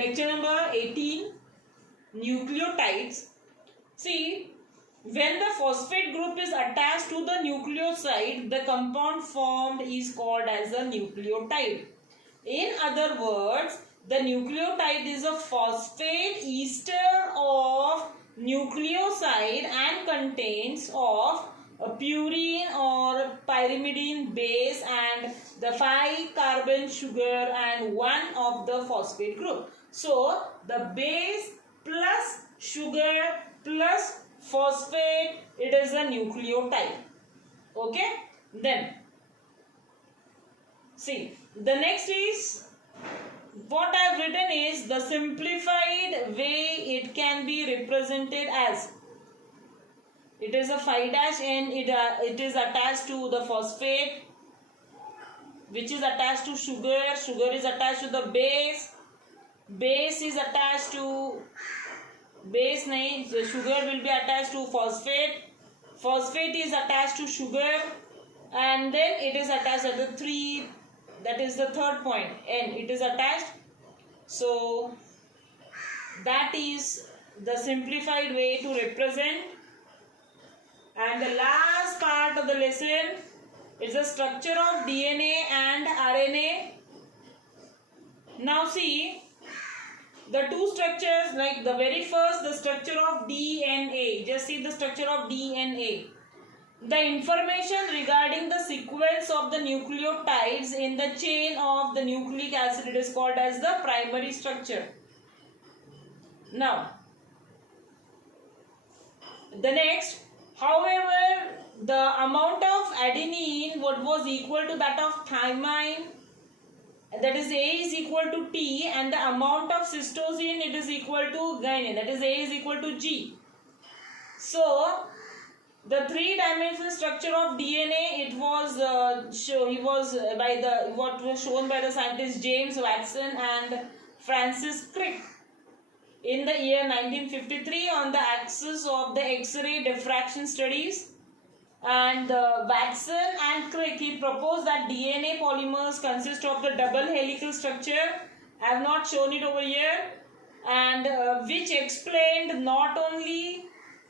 lecture number 18, nucleotides. See, when the phosphate group is attached to the nucleoside, the compound formed is called as a nucleotide. In other words, the nucleotide is a phosphate ester of nucleoside and contains of a purine or pyrimidine base and the 5 carbon sugar and one of the phosphate group. So the base plus sugar plus phosphate, it is a nucleotide. Okay, then see, the next is what I have written is the simplified way it can be represented as. It is a 5' it is attached to the phosphate, which is attached to sugar. Sugar is attached to the base. Base is attached to base nahi, the sugar will be attached to phosphate. Phosphate is attached to sugar, and then it is attached at the 3. That is the third point, N. It is attached. So that is the simplified way to represent. And the last part of the lesson is the structure of DNA and RNA. Now see, the two structures, like the very first, the structure of DNA. Just see the structure of DNA. The information regarding the sequence of the nucleotides in the chain of the nucleic acid, it is called as the primary structure. Now, the next, however, the amount of adenine what was equal to that of thymine, that is A is equal to T, and the amount of cytosine, it is equal to guanine, that is A is equal to G. So the 3-dimensional structure of DNA, it was what was shown by the scientists James Watson and Francis Crick in the year 1953 on the axis of the X-ray diffraction studies. And Watson and Crick, he proposed that DNA polymers consist of the double helical structure. I have not shown it over here, and which explained not only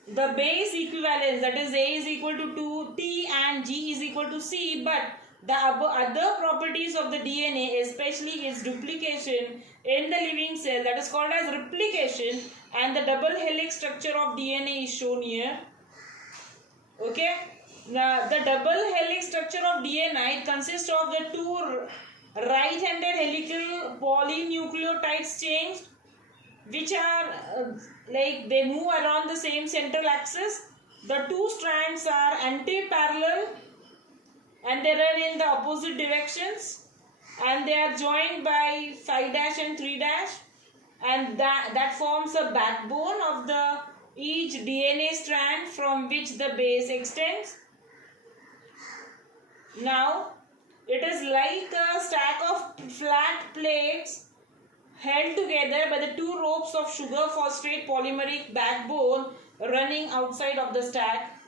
the base equivalence, that is A is equal to 2T and G is equal to C, but the other properties of the DNA, especially its duplication in the living cell, that is called as replication, and the double helix structure of DNA is shown here. Okay, now the double helix structure of DNA, it consists of the two right-handed helical polynucleotides chains, which are like they move around the same central axis. The two strands are anti-parallel and they run in the opposite directions, and they are joined by 5' and 3', and that forms a backbone of the each DNA strand from which the base extends. Now it is like a stack of flat plates held together by the two ropes of sugar phosphate polymeric backbone running outside of the stack,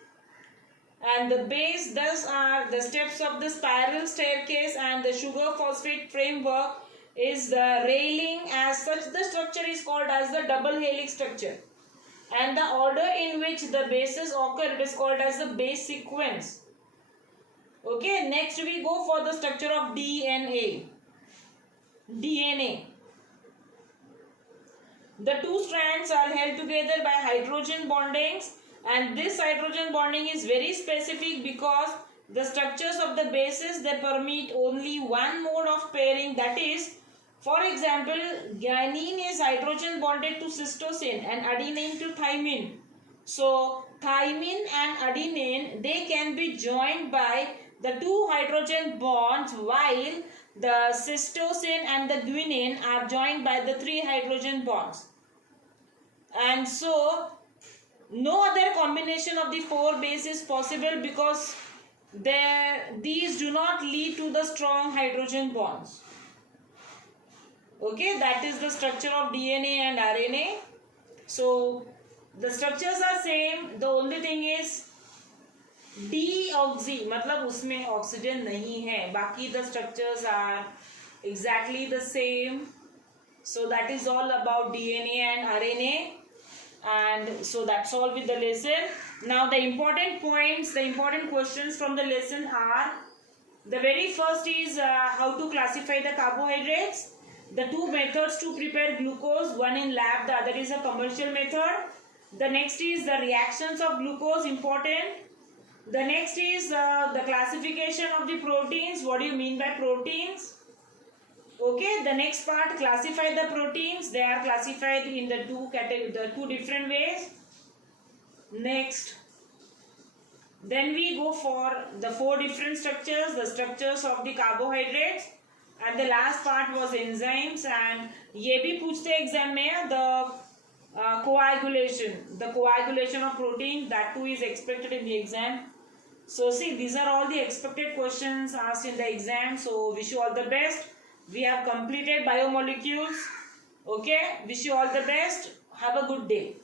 and the base thus are the steps of the spiral staircase, and the sugar phosphate framework is the railing. As such, the structure is called as the double helix structure, and the order in which the bases occur, it is called as the base sequence. Okay, next we go for the structure of DNA. The two strands are held together by hydrogen bondings, and this hydrogen bonding is very specific because the structures of the bases, they permit only one mode of pairing, that is, for example, guanine is hydrogen bonded to cytosine and adenine to thymine. So thymine and adenine, they can be joined by the two hydrogen bonds, while the cytosine and the guanine are joined by the 3 hydrogen bonds. And so no other combination of the 4 bases is possible because these do not lead to the strong hydrogen bonds. Okay, that is the structure of DNA and RNA. So the structures are same, the only thing is deoxy, मतलब उसमें oxygen नहीं है, बाकी the structures are exactly the same. So that is all about DNA and RNA. And so that's all with the lesson. Now the important points, the important questions from the lesson are, the very first is how to classify the carbohydrates, the two methods to prepare glucose, one in lab, the other is a commercial method. The next is the reactions of glucose, important. The next is the classification of the proteins, what do you mean by proteins? Okay, the next part, classify the proteins. They are classified in the two different ways. Next, then we go for the 4 different structures, the structures of the carbohydrates, and the last part was enzymes. And ये भी पूछते exam में the coagulation of protein, that too is expected in the exam. So see, these are all the expected questions asked in the exam. So wish you all the best. We have completed biomolecules. Okay, wish you all the best. Have a good day.